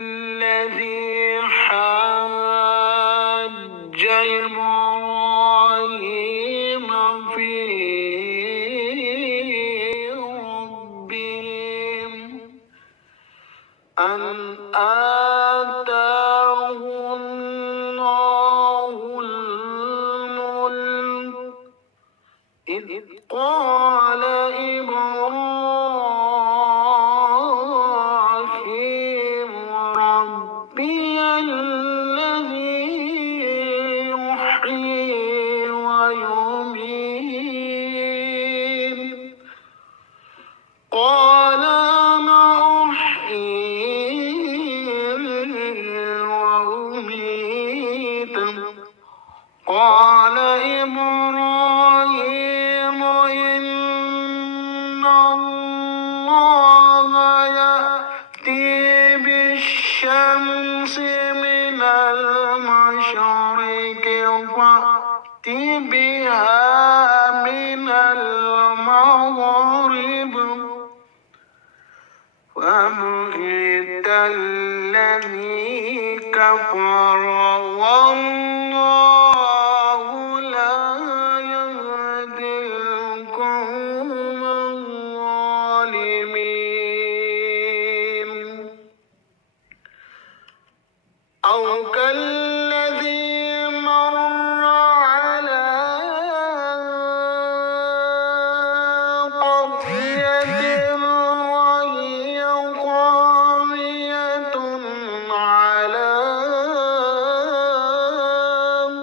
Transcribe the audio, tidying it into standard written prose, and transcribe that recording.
الذي حاج إبراهيم في ربه أن آتاه الله الملك إذ قال إبراهيم ربي الذي يحيي ويميت قال أنا أحيي وأميت قال إبراهيم إن الله يأتي بالشمس من المشرق فأت بها من المغرب فبهت الذي كفر